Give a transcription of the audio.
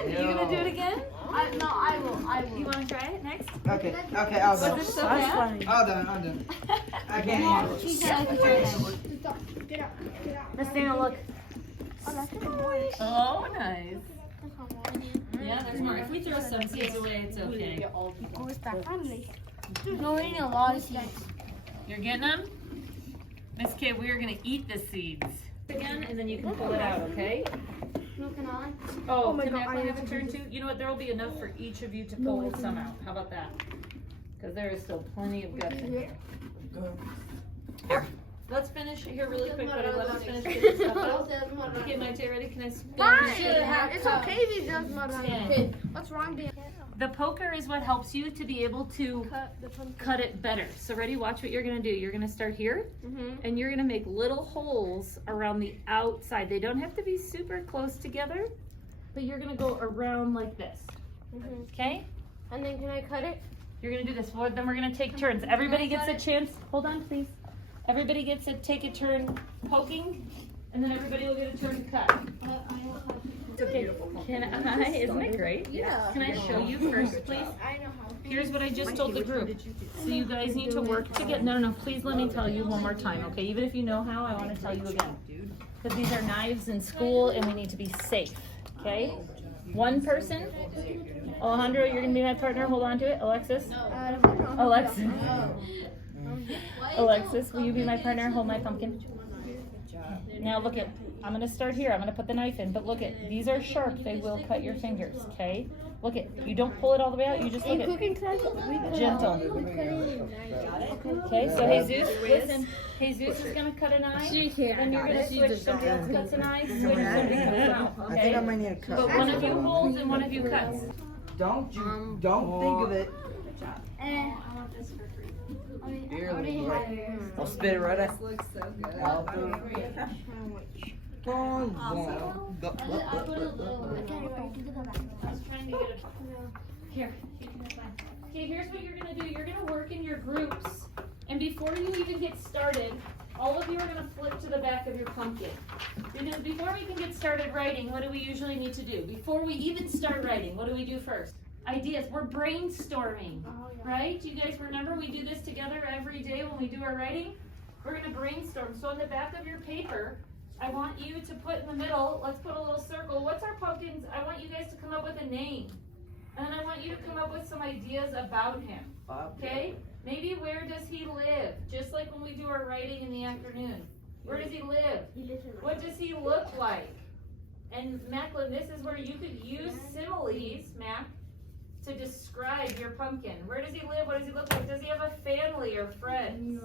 Are you gonna do it again? No, I will. You wanna try it next? Okay, I'll Was go. it so bad? All done. I can't handle it. She said I could try it. Get out. Let's take a look. Oh, that's good. Oh, nice. Yeah, there's more. If we throw some seeds away, it's okay. No, we're eating a lot of seeds. You're getting them? Miss K, we are gonna eat the seeds. Again, and then you can pull it out, okay? No, can I? Oh, can Macklin have a turn too? You know what, there will be enough for each of you to pull some out. How about that? Because there is still plenty of guts in here. Here, let's finish here really quick, buddy. Let us finish getting stuff out. Okay, my J, ready? Can I spin? It's okay if he does mud on it. What's wrong, Dan? The poker is what helps you to be able to cut it better. So ready, watch what you're gonna do. You're gonna start here, and you're gonna make little holes around the outside. They don't have to be super close together, but you're gonna go around like this, okay? And then can I cut it? You're gonna do this. Well, then we're gonna take turns. Everybody gets a chance, hold on please. Everybody gets to take a turn poking, and then everybody will get a turn to cut. Okay, can I, isn't it great? Yeah. Can I show you first, please? I know how. Here's what I just told the group. So you guys need to work together. No, please let me tell you one more time, okay? Even if you know how, I want to tell you again. Because these are knives in school and we need to be safe, okay? One person. Alejandro, you're going to be my partner. Hold on to it. Alexis. Alexis, will you be my partner? Hold my pumpkin. Now look at, I'm gonna start here. I'm gonna put the knife in, but look at, these are sharp. They will cut your fingers, okay? Look at, you don't pull it all the way out. You just look at, gentle. Okay, so Jesus, listen. Jesus is gonna cut an eye, and you're gonna switch. Somebody else cuts an eye, switch. Somebody cuts an eye. I think I might need a cut. But one of you holds and one of you cuts. Don't think of it. I'll spit it right out. This looks so good. Here, okay, here's what you're gonna do. You're gonna work in your groups, and before you even get started, all of you are gonna flip to the back of your pumpkin. Because before we can get started writing, what do we usually need to do? Before we even start writing, what do we do first? Ideas. We're brainstorming, right? You guys remember we do this together every day when we do our writing? We're gonna brainstorm. So on the back of your paper, I want you to put in the middle, let's put a little circle. What's our pumpkins? I want you guys to come up with a name. And then I want you to come up with some ideas about him, okay? Maybe where does he live? Just like when we do our writing in the afternoon. Where does he live? What does he look like? And Macklin, this is where you could use similes, Mac, to describe your pumpkin. Where does he live? What does he look like? Does he have a family or friends?